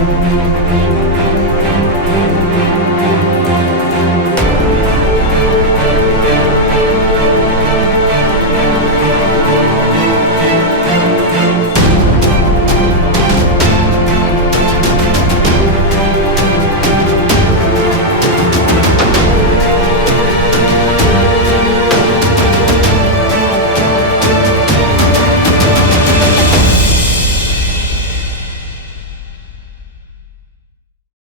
Thank you.